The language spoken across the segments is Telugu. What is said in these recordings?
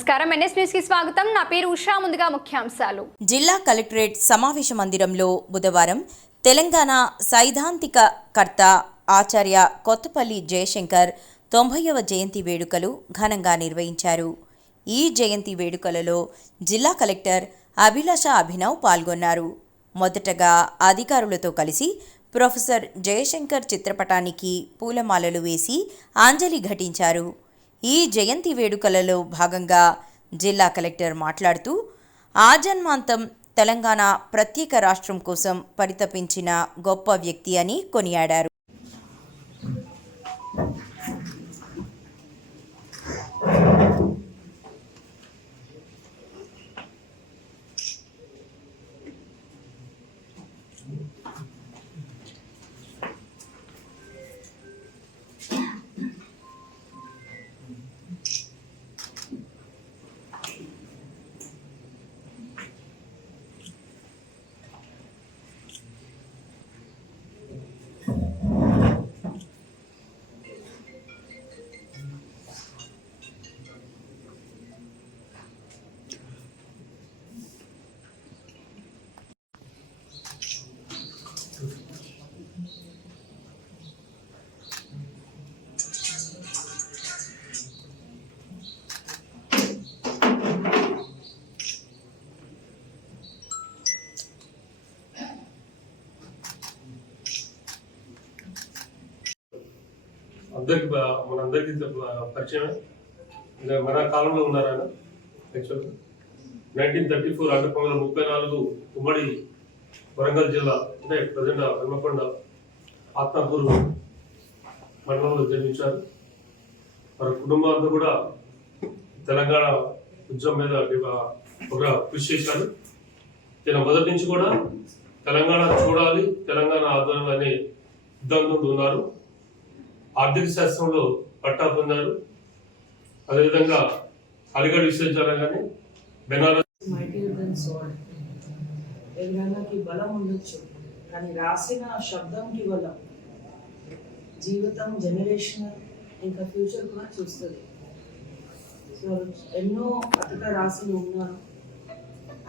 నమస్కారం. ఎన్ఎస్కి స్వాగతం. నా పేరు ఉషా. ముందుగా ముఖ్యాంశాలు. జిల్లా కలెక్టరేట్ సమావేశ మందిరంలో బుధవారం తెలంగాణ సైద్ధాంతిక కర్త ఆచార్య కొత్తపల్లి జయశంకర్ తొంభైవ జయంతి వేడుకలు ఘనంగా నిర్వహించారు. ఈ జయంతి వేడుకలలో జిల్లా కలెక్టర్ అభిలాష అభినవ్ పాల్గొన్నారు. మొదటగా అధికారులతో కలిసి ప్రొఫెసర్ జయశంకర్ చిత్రపటానికి పూలమాలలు వేసి అంజలి ఘటించారు. ఈ జయంతి వేడుకలలో భాగంగా జిల్లా కలెక్టర్ మాట్లాడుతూ ఆజన్మాంతం తెలంగాణ ప్రత్యేక రాష్ట్రం కోసం పరితపించిన గొప్ప వ్యక్తి అని కొనియాడారు. అందరికి మనందరికీ పరిచయమే. మన కాలంలో ఉన్నారు ఆయన యాక్చువల్గా. నైన్టీన్ థర్టీ ఫోర్ అంటే పంతొమ్మిది వందల ముప్పై నాలుగు ఉమ్మడి వరంగల్ జిల్లా అంటే ప్రజెంట్ హన్మకొండ ఆత్మకూరు మండలంలో జన్మించారు. వారి కుటుంబం అంతా కూడా తెలంగాణ ఉద్యమం మీద ఒక- కృషి చేశారు. ఈయన మొదటి నుంచి కూడా తెలంగాణ చూడాలి తెలంగాణ ఆధ్వర్యంగా అనే సిద్ధాంతంతో ఉన్నారు. ఆర్థిక శాస్త్రంలో పట్టా పొందారు. అదేవిధంగా అలిగఢ్ విశ్వవిద్యాలయం బెనారస్ మైటియర్ బలం ఉండొచ్చు కానీ రాసిన శబ్దంకి బలం. జీవితం జనరేషన్ ఇంకా ఫ్యూచర్ కూడా చూస్తుంది. సో ఎన్నో కథక రాసి ఉన్నారు.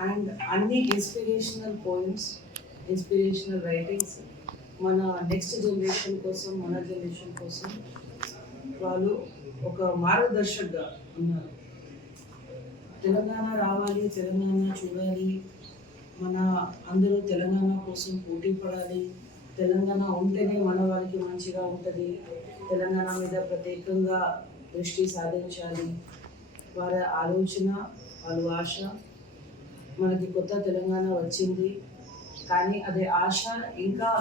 అండ్ అన్ని ఇన్స్పిరేషనల్ పోయిమ్స్ ఇన్స్పిరేషనల్ రైటింగ్స్. మన నెక్స్ట్ జనరేషన్ కోసం మన జనరేషన్ కోసం వాళ్ళు ఒక మార్గదర్శకగా ఉన్నారు. తెలంగాణ రావాలి తెలంగాణ చూడాలి మన అందరూ తెలంగాణ కోసం పోటీ పడాలి తెలంగాణ ఉంటేనే మన వాళ్ళకి మంచిగా ఉంటుంది తెలంగాణ మీద ప్రత్యేకంగా దృష్టి సాధించాలి. వారి ఆలోచన వాళ్ళ ఆశ మనకి కొత్త తెలంగాణ వచ్చింది. కానీ అదే ఆశ ఇంకా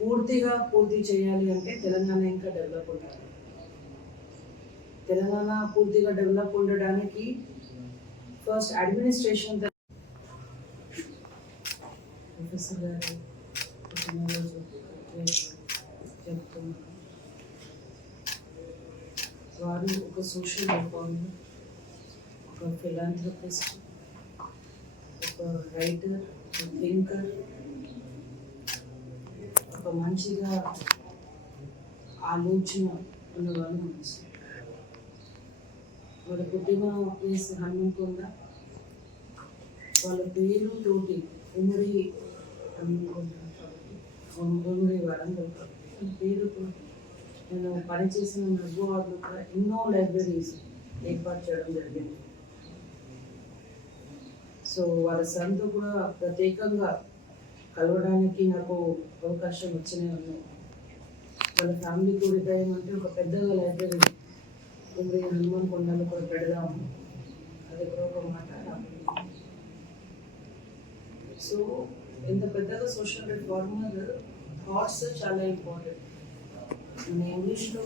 పూర్తిగా పూర్తి చేయాలి అంటే తెలంగాణ ఇంకా డెవలప్ ఉండాలి. తెలంగాణ పూర్తిగా డెవలప్ ఉండడానికి ఫస్ట్ అడ్మినిస్ట్రేషన్ ప్రొఫెసర్ గారు పుట్టినరోజు చెప్తున్నారు. వారు ఒక సోషల్ రిఫార్మర్ ఒక ఫిలాంథ్రపిస్ట్ ఒక రైటర్ ఒక థింకర్ ఒక మంచిగా ఆలోచన ఉన్నవాళ్ళు మనిషి. వాళ్ళ కుటుంబం ప్లేస్ హనుమకొండ వాళ్ళ పేరు తోటి ఉమ్మడి హనుమకొండ ఉమ్మడి వరంగల్ వాళ్ళ నేను పనిచేసిన నర్వాడ్లో కూడా ఎన్నో లైబ్రరీస్ ఏర్పాటు చేయడం జరిగింది. సో వాళ్ళ సన్తో కూడా ప్రత్యేకంగా కలవడానికి నాకు అవకాశం వచ్చినాయి ఉన్నాయి వాళ్ళ ఫ్యామిలీ కూడా అంటే ఒక పెద్దగా లైబ్రరీ ఉంది హనుమాన్ కొండలు కూడా పెడదాము. అది కూడా ఒక మాట సో ఇంత పెద్దగా సోషల్ రిఫార్మర్ థాట్స్ చాలా ఇంపార్టెంట్ మన ఇంగ్లీష్లో